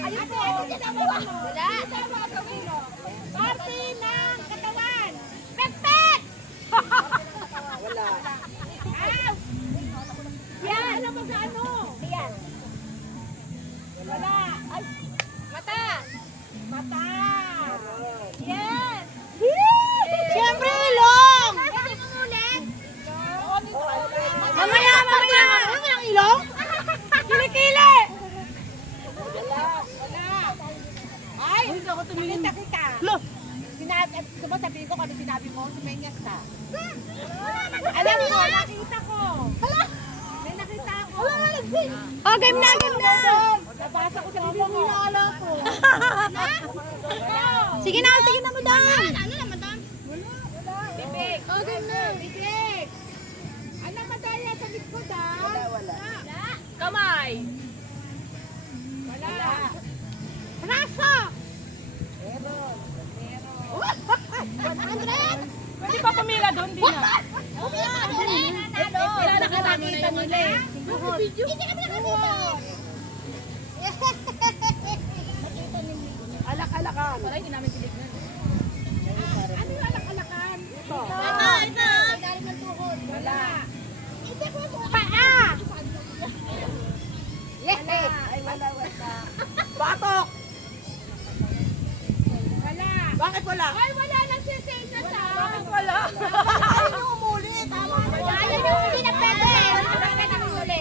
Ayun po. Wala. Parte ng katawan. Pekpek! Wala. Yan. Ano ba sa ano? Yan. Wala. Ay. Mata. Mata. Yes. Siyempre, ilong. Pwede mo ulit. Mamaya. Ano yung ilong? Kilikili. Wala. Ay, hindi ako tumingin. Kita. Look. Sabihin ko kung ano sinabi mo, sumenyas ka. Alam ko, nakita ko. May nakita ako. Oh, game na. Nabasa ko sa bibig mo. Inaala ko. Sige na, madam. Ano na, madam? Wala. Bibig. Oh, game na. Bibig. Ano madaya sa likod, ha? Wala. Kamay. Wala. Braso. Meron. 100? Pwede pa pumila doon, di na. Wala na nakakita nila eh. Hindi kami nakakita. Alak-alakan. Wala, hindi namin tinignan. Ano yung alak-alakan? Ito. Galing ng tuhod. Wala. Paa! Wala. Ay, wala. Batok! Wala. Bakit wala? Ay, wala nang sisenya sa. Bakit wala? Ay, umuli. Tama. Wala yung hindi na pwede. Wala na nang huli.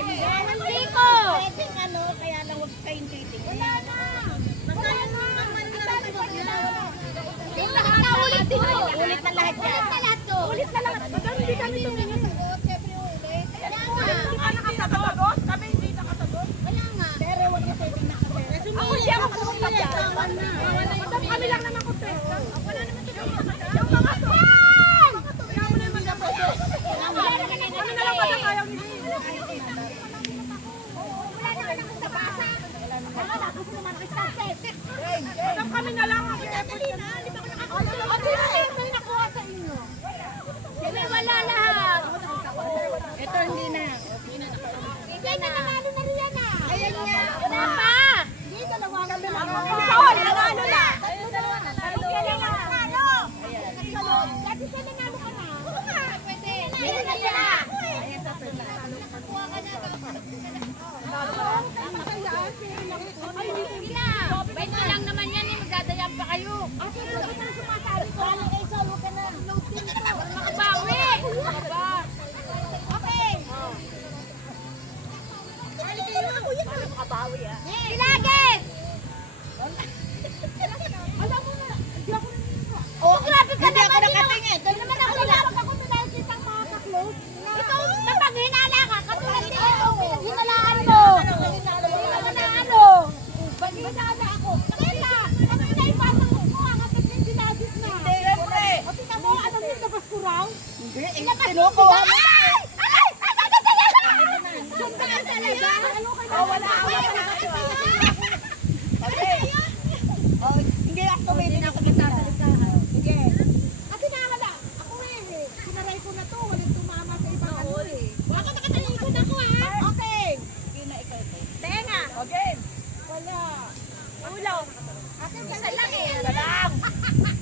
Siko! Pwedeng ano, kaya lang huwag kayong titig. Wala na. Masaya na. Ulit din. Ulit na lahat yan. Ulit na lahat to. Ulit na lang. Madam, hindi kami tumingin. Siyempre ulit. Hindi ka nakasagot? Kami hindi nakasagot. Wala nga. Pero huwag niyo pwedeng nakasagot. Ako hindi ako kumunta dyan. Madam, kami lang naman ko pesta. Wala naman ito. Yung mga to. Kaya mo naman dapat. Kami na lang madam, ayaw nila. Wala naman ako sa basa. Wala gusto naman ako sa set. Madam, kami na lang. May nakuha sa inyo. Sila wala lahat. Ito hindi na. Hindi na nanalo na rin yan ah. Ayan nga. Wala pa. Hindi, dalawa kami lang. Sol, nanalo na. Dalawa na. Yan ang nanalo. Dati siya nanalo ka na. Oo nga. Pwede. Meron na siya. Nakuha ka na. Pwede lang naman yan eh. Magdadayan pa kayo. Ate, bakit na sumasali ko? Ano kayo, solo ka na. Makabawi. Okay. Makabawi ah. Ilagin! Alam mo na, hindi ako naniniwa. Oh, grabe ka Hindi ako naman. nakatingin. Hindi naman ako nila. Ako na lang kitang mga ka-close. Ikaw, kapag hinala ka, katulad ito, hinalaan mo. Hinalaan mo. Pag hinala ako, kaya, ano na ipasang mo, kapag yung dinadit na. Siyempre. O, tingnan mo, anong yung labas ko raw? Hindi, Kinukuha mo. Ay! Sundan talaga? Wala. Okay. Oh, hindi ako tumingin ako nagsasalita. Sige. Kasi nawala. Ako eh. Sinaray ko na to. Walang tumama sa ibang ano eh. Baka nakatalikod ako ha. Okay. Sige na ikaw ito. Tenga. Okay. Wala. Ulo. Akin isa lang eh. Isa lang.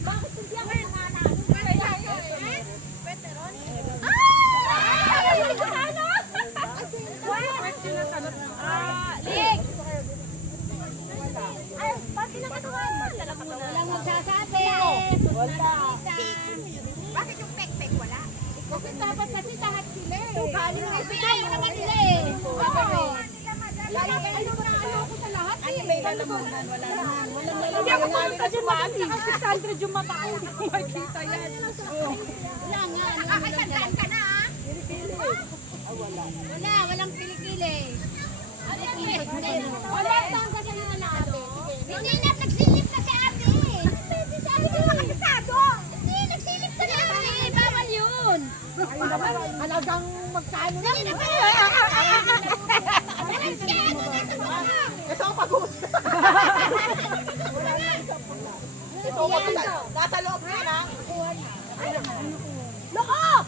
Bakit hindi ako nanalo? Kaya yun eh. Veteran. Ay! Ano? Lig! Ay, bakit lang ito ka? Walang magsasabi. Wala. Bakit yung pek-pek wala? Kasi dapat kasi lahat sila eh. Galing nga ayaw naman nila eh. Oo. Lagi kayo na ano ko sa lahat eh. May lalamunan, wala naman. Hindi ako pumunta dyan, madam. Saka 600 yung mata ko. Hindi ko makikita yan. Wala nga. Nakakasandaan ka na ah. Wala, walang kilikili. Wala, saan ka sa'yo na ate? Hindi na, nagsilip na si ate. Sabi ko makakasado. Hindi, nagsilip ka na ate. Bawal yun. Halagang magkano Sige na ba? Ito ang pag-uusap. Ito ang pag-uusap. Nasa loob na na. Loob!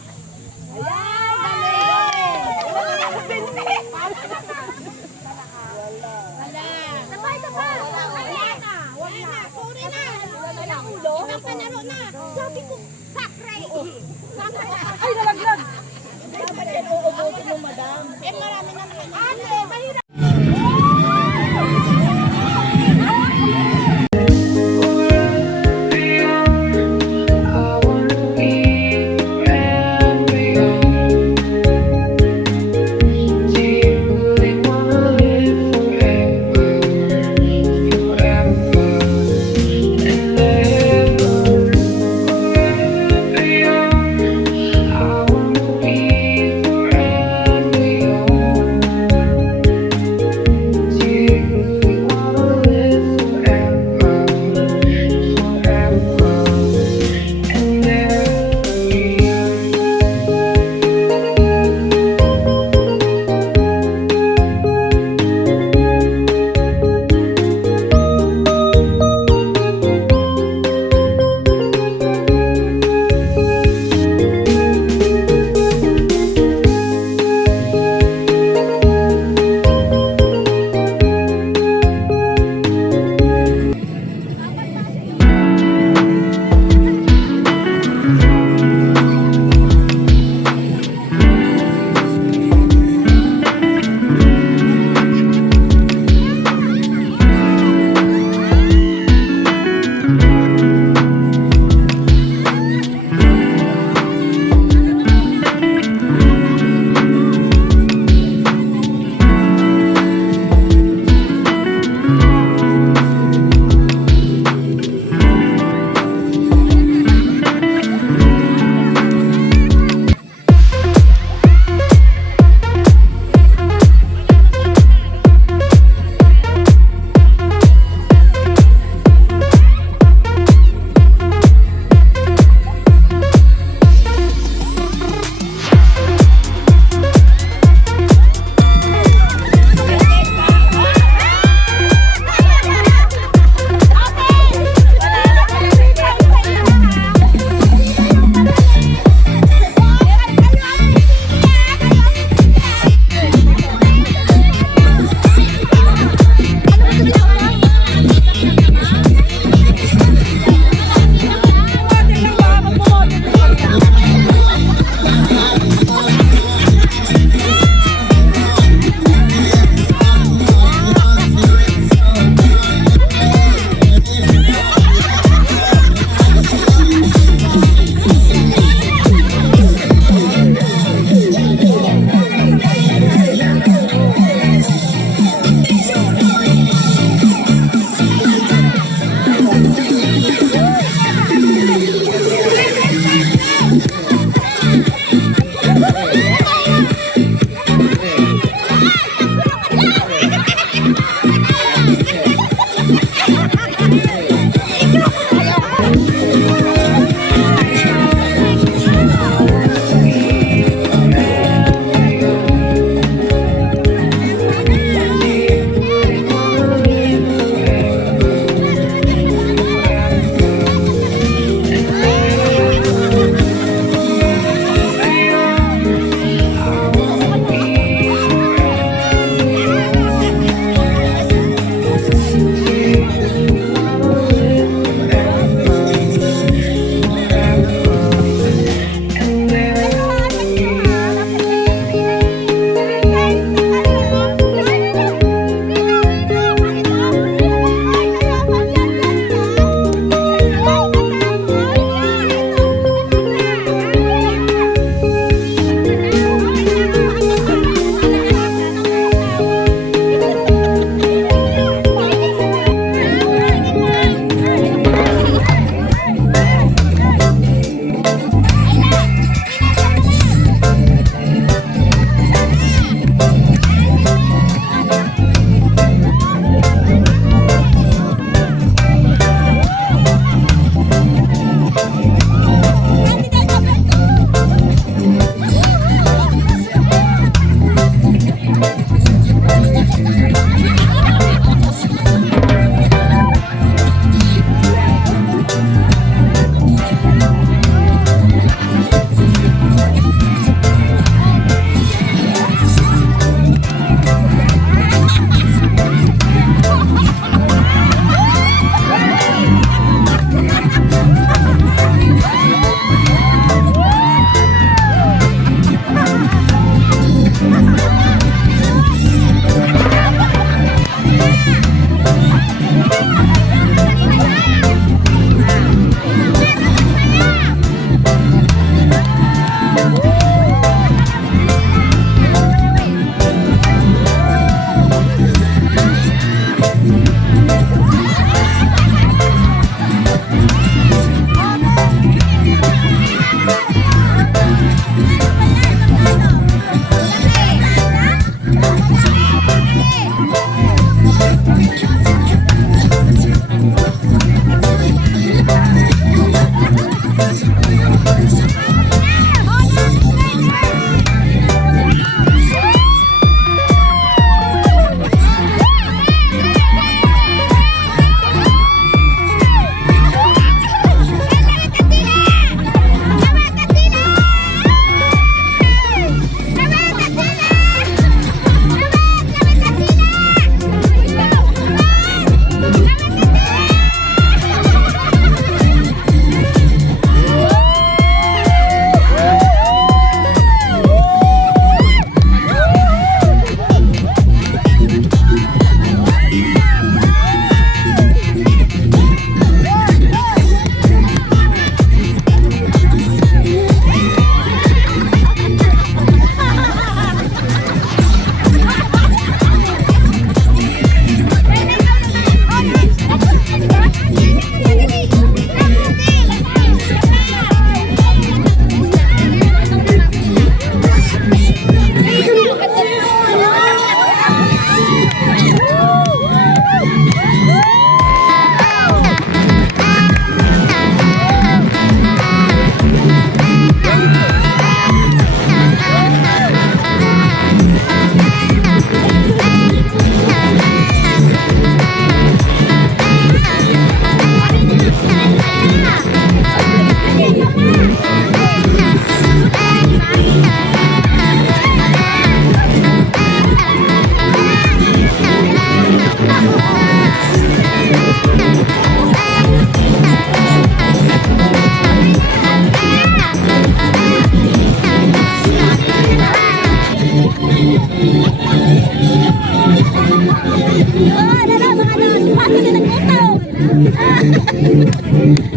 Ayan, galing! Wala!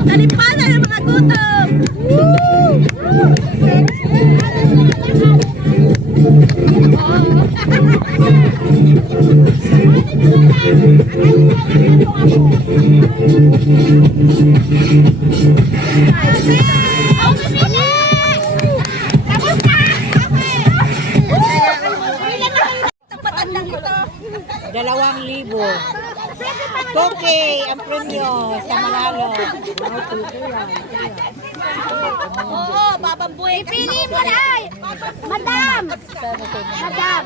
Nalipasan ng mga gutom. ₱2,000. Okay, ang premyo sa Manalo. Oo, babambuhin. Pili mo na ay! Madam! Madam!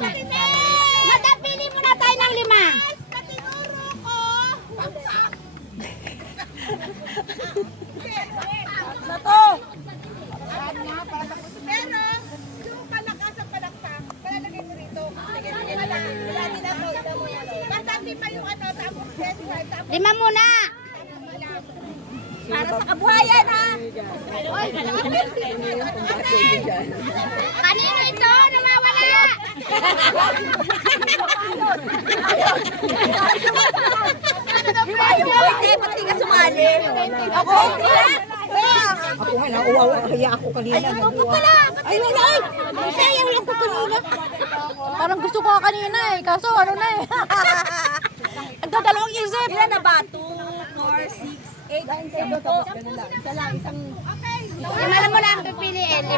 Madam, pili mo na tayo ng 5. Na to! Pero, yung palakas ang palakpak, palalagay mo rito. Basta di pa yung ano, tapos yes, tapos 5 muna! Para sa kabuhayan, ha? Kanino ito? Namawala! Hindi, pati ka sumali. Ako? Ako nga, nauwawa. Kaya ako kanina. Ako pa pala. Ay, sayang lang ko kanina. Parang gusto ko kanina eh. Kaso ano na eh. Ang dadalawang isip. Ilan na ba? 2, 4, 6, 8, 7 po. Isa lang, isang... Lima na mo lang pipiliin. 5.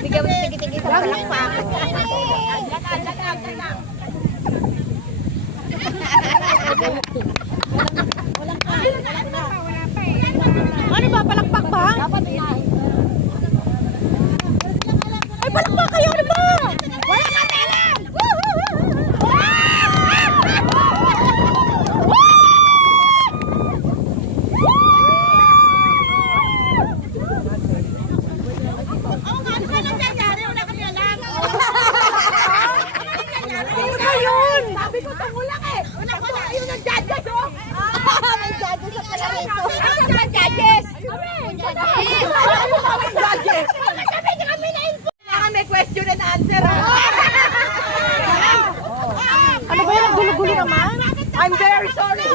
Bigyan mo ng tigit-tigit sa palakpakan. Ano ba? Palakpak ba? Dapat inahin. Ay, palakpak kayo! Ano ba? Wala ka meron! Sabi ko tumulang eh. Wala ko na ayun ang judges oh. May judges sa pala rito. Sino ang judges? Judges. Judges. Sabi kami na sorry.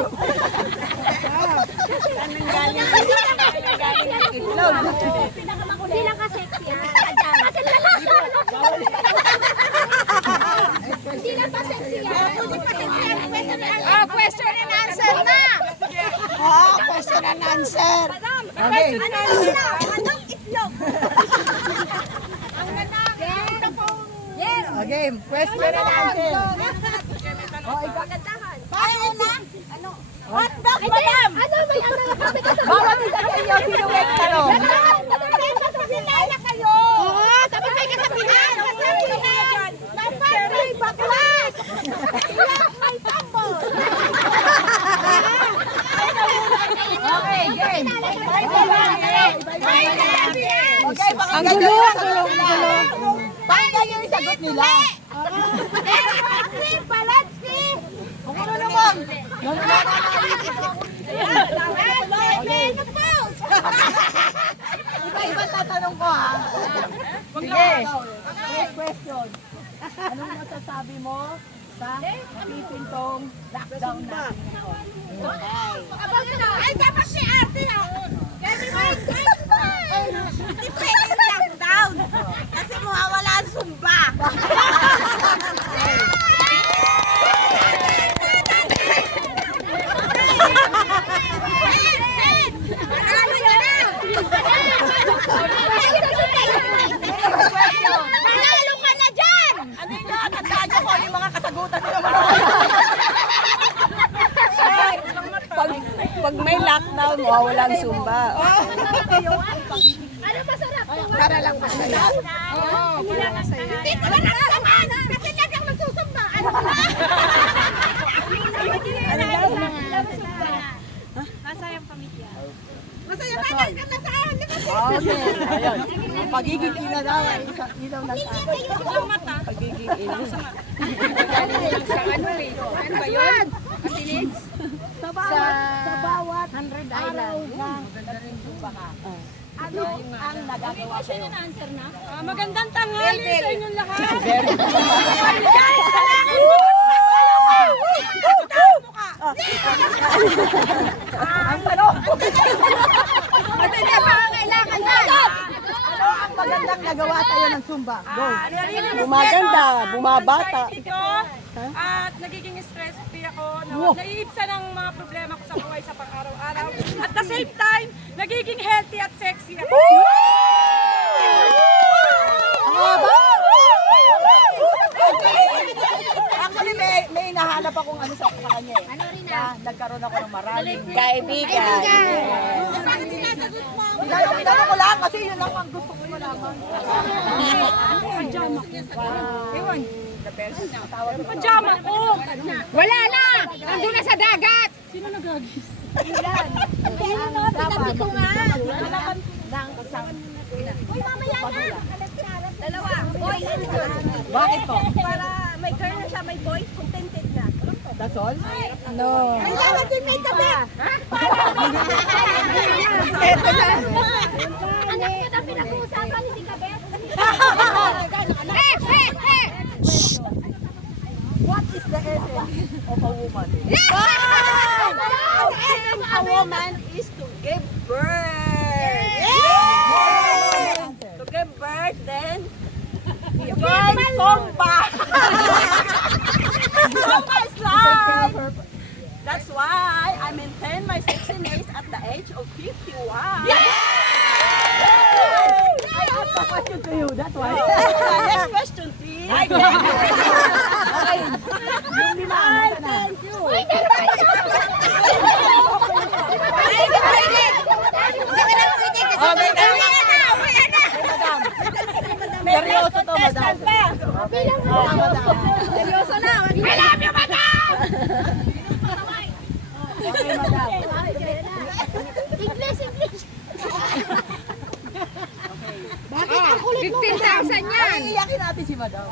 Hindi lang ka-sexy. Kasi lalaki. Hindi lang pa sexy yan. Question and answer na. Question and answer. Okay. Anong itlog? Yes. Okay, question and answer. Paano na? Hot dog, madam. Ano may ano na kami kasama? Bawat isa sa inyo, sino may tanong? Kasabihan na kayo! Oo, tapos may kasabihan! Kasabihan! Napatay baklas! Iyak may tambol! Okay, game. Okay, Ang gulo, ang gulo, ang gulo. Pakinggan niyo yung sagot nila. Palatsky! Palatsky! Ano naman? Iba-iba tatanong ko ha. Sige. First question. Anong masasabi mo sa pipintong lockdown natin ngayon? Ay, dapat si ate kasi may hindi pwede lockdown kasi mawawala ang sumba. Panalo ka na dyan! Ano yung nakatandaan niyo kung ano yung mga kasagutan niyo? Pag may lockdown, mawawala ang Zumba. Ano masarap? Para lang masaya. Hindi ko na naman! Kasi nagang magsusumba! Ano ba? Masayang pamilya. Masaya ba? Nasaan? Okay. Ayun. Ang pagiging ina daw ay isang ilaw ng tao. Pagiging ina. Sa bawat 100 araw na nagsusumba ka. Ano ang nagagawa sa'yo? Magandang tanghali sa inyong lahat. Ang tanong. Hindi pa ang kailangan yan. Ano ang magandang nagawa sa'yo ng Zumba? Go. Bumaganda, bumabata. At nagiging stress free ako, naiibsa ng mga problema ko sa buhay sa pang-araw-araw. At the same time, nagiging healthy at sexy ako. Actually, may hinahanap akong ano sa kanya eh. Ano rin na? Nagkaroon ako ng maraming Kaibigan. Bakit sinasagot mo? Tinanong ko lang kasi yun lang ang gusto ko malaman. Pajama ko! Wala na! Nandun na sa dagat! Pinabi ko nga. Uy, mamaya na! Dalawa, boys and girls. Bakit po? Para may girl na siya, may boys, contented na. That's all? No. Kailangan din may tabi! Eto na. Anak ko na pinag-uusapan, hindi ka bet? What is the essence of a woman? The essence of a woman is to give birth. To give birth, then join Zumba. Zumba is love. That's why I maintain my sexiness at the age of 51. I asked a question to you, that's why. Next question, please. Yung lima, thank you. Uy, pero pa isa! Ay, hindi pwede! Hindi ka na pwede kasi uwi na! Seryoso to, madam. Bilang mo! Seryoso na. I love you, madam! Okay, madam. English, English! Bakit ang kulit mo? 15,000 yan. Ay, iyakin natin si madam.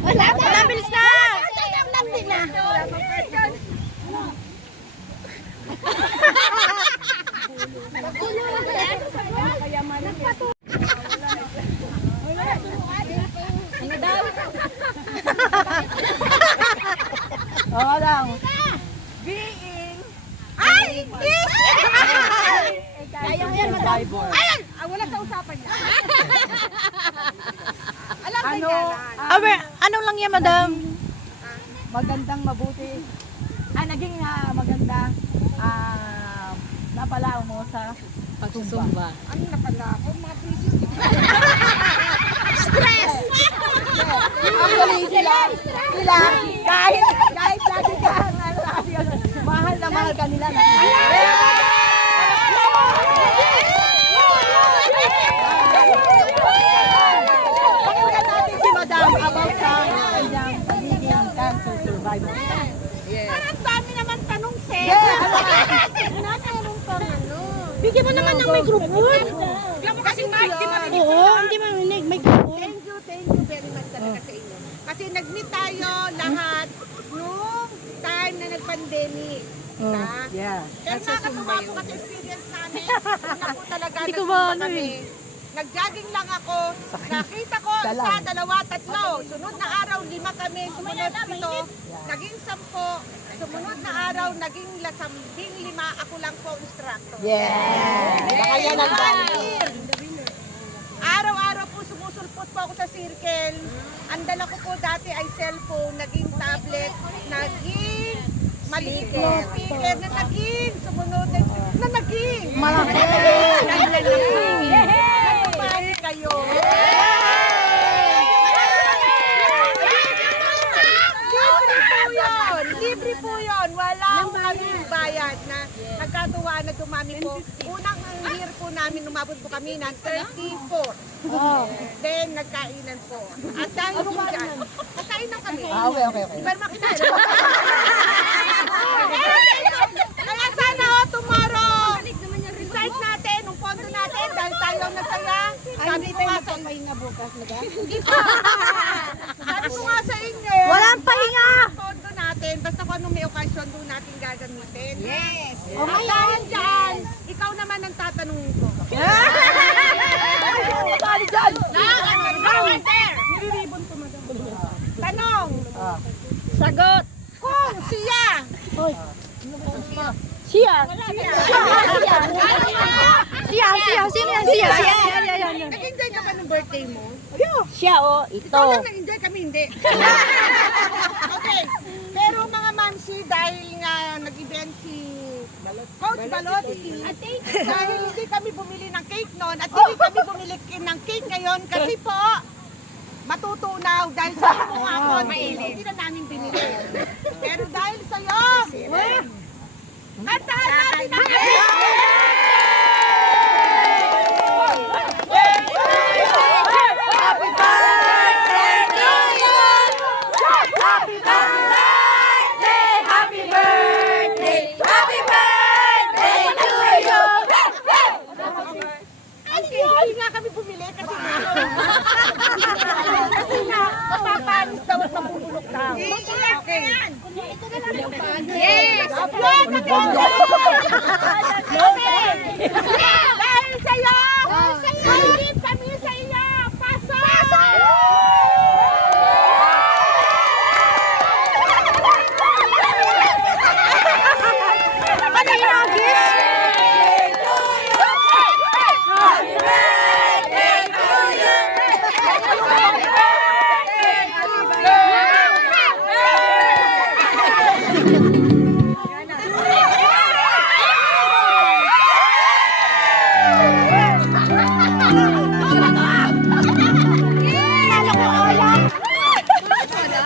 Wala na! Bilis na! Nandun na! madam. Magandang mabuti. Naging maganda. Napalao mo sa Pagsusumba. ano napala ako? Mga prisis. Actually, sila, kahit lagi kang, mahal na mahal ka nila. Pakinggan natin si Madam about sa kanyang pagiging cancer survivor. Ang dami naman tanong, Seth. Bigyan mo naman ng microphone. Bigyan mo kasi mic, di ba? Oo, hindi marinig. Microphone. Thank you very much talaga sa inyo. Kasi nag-meet tayo lahat nung time na nag-pandemic. Diba? Yeah. Pero nakakatuwa po kasi experience namin. Una po talaga Hindi ko nagpunta ba ano kami. eh. Nag-jogging lang ako. Nakita ko isa, dalawa, tatlo. Sunod na araw, 5 kami. Sumunod 7. Naging 10. Sumunod na araw, naging 15. Ako lang po instructor. Yeah. Kaya Volunteer. Araw-araw po sumusulpot po ako sa circle. Ang dala ko po dati ay cellphone, naging tablet, naging maliit po speaker, na naging sumunod na naging Malaki. nagpapani kayo. Libre po yun. Walang kaming bayad na nagkatuwa na dumami po. Unang year po namin, umabot po kami ng 34. Then, nagkainan po. At dahil po dyan, nagkainan kami. Okay. Di ba naman kinala? Kaya sana tomorrow, start natin, nung pondo natin, dahil tayo nasaya. Sabi ko nga sa na bukas, madam? hindi pa. Sabi ko nga sa inyo. Walang pahinga. Pondo natin, basta kung anong may okasyon doon natin gagamitin. Yes. At dahil dyan, ikaw naman ang tatanungin ko. Sali dyan! Tanong, Sagot. kung siya, Siya. Siya. Sino yan? Siya. Yan. nag-enjoy ka ba ng birthday mo? Siya o ito. Ikaw lang nag-enjoy, kami hindi. Okay. Pero mga mamsi, dahil nga nag-event si Coach Balotti, dahil hindi kami bumili ng cake noon at hindi kami bumili ng cake ngayon kasi po, matutunaw dahil sa mong hapon, hindi na namin binili. Pero dahil sa'yo, kantahan natin ang Happy birthday to you. Happy birthday. Happy birthday. Happy birthday to you. Hindi nga kami bumili kasi nga, mapapanis daw at mabubulok daw. Okay. Yes! Dahil sa'yo! Malilip kami sa iyo! Pasok! Ano yung gift? Happy birthday to you.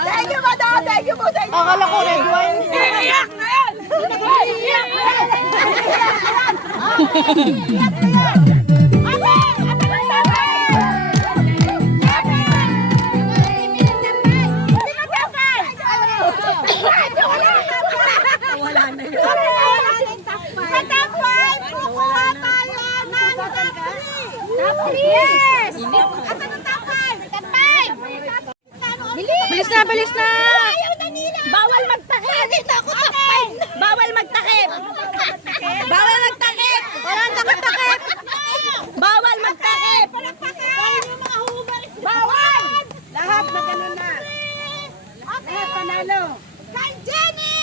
Thank you, madam! Thank you po sa inyo! Akala ko red wine. Iiyak na yan! Iiyak na yan! Wala na yun. Sa top 5, kukuha tayo ng top 3! Top 3! Yes! Asan ang top 5? Top 5! Bilis na. Bawal magtakip. Bawal magtakip. Bawal magtakip. Walang takip-takip. Bawal magtakip. Bawal! Lahat na ganun na. Okay! Lahat panalo. Kay Jenny!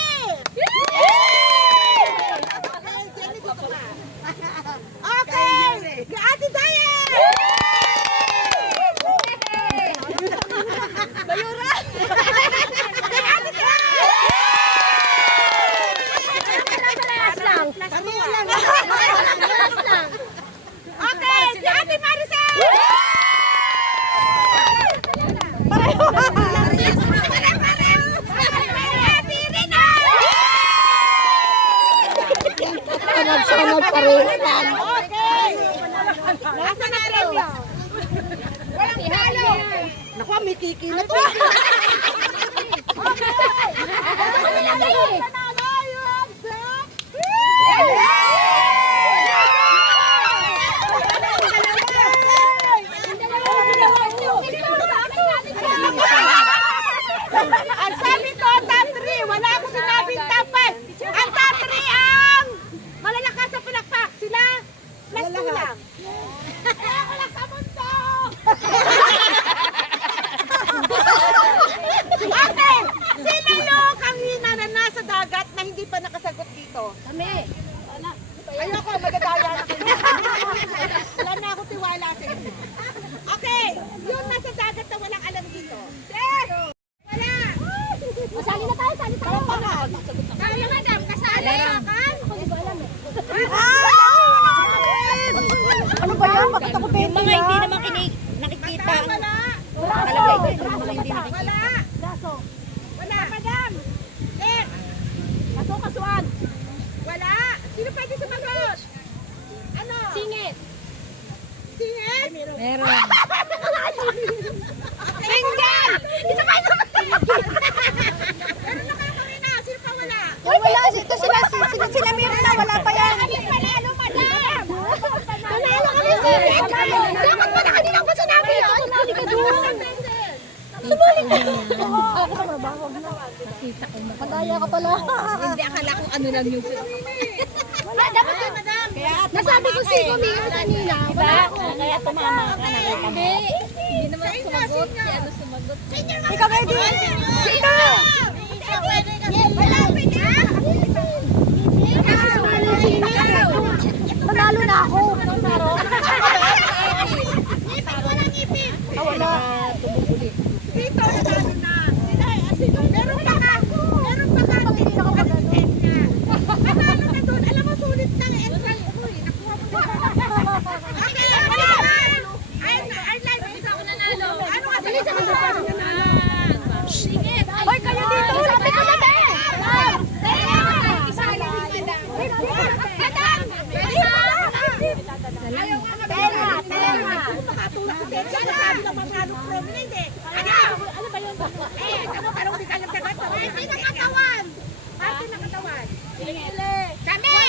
Kay Jenny, dito ka. Okay! Kay Ate Dayan! Bayura! Ang sabi ko, top 3. Wala ako sinabing top 5. Ang top 3 ang malalakas sa palakpak. Sila, plus 2 lang. Kaya ako lang sa mundo. Ate, sino yung kanina na nasa dagat na hindi pa nakasagot dito? Kami. Ayoko, magadaya na kayo. Wala na ako tiwala sa inyo. Okay, yung nasa dagat na walang alam dito. Yes! Wala! Sali na tayo, sali tayo. Kaya madam, kasali ka? Hindi ko alam eh. Ano ba yan? Bakit ako yung mga hindi naman nakikita? Wala! Nakalagay ko yung mga hindi nakikita. Wala! Gaso. Wala! Madam! Yes! Gaso, kasuan. Wala! Sino pwede sumagot? Ano? Singit. Singit? Meron. Single! Isa pa, isa pa! Meron na kayo kanina. Sino pa wala? Wala. Ito sila meron na. Wala pa yan. Panalo, madam! Panalo kami, singit. Dapat pa na kanina pa sinabi yun. Sumali ka doon. Sumali ka. Ako ka ba? Huwag na. Nakita ko na. Madaya ka pala. Hindi, akala ko ano lang yung Wala, dapat yun, madam. Nasabi ko si Kuminga kanina. Wala ako. Kaya tumama ka. Nakita mo. Hindi naman sumagot. Si ano sumagot. Ikaw ready? Sino? Malapit na! Manalo na ako. Ngipin, walang ngipin! Wala. Dito, nanalo na. Sila, meron pa ka. Meron pa ka. Kapatid niya. Nanalo na doon. Alam mo, sulit na ang entrance mo eh. Nakuha mo na. Okay, Arline, isa ako nanalo. Ano ka sa Singit. Hoy, kayo dito. Sabi ko na ba? Isali ni madam. Madam! Ayaw nga madam. Pera. Makatulak sa pera. Sabi ng mga prominent eh. Ano ba yun? Ano parang hindi ka alam sagot? Party ng katawan. Party ng katawan. Kami!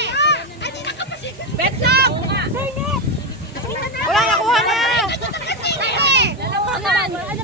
Ano na kapasig? Betlog! Singit! Wala nakuha na. Ano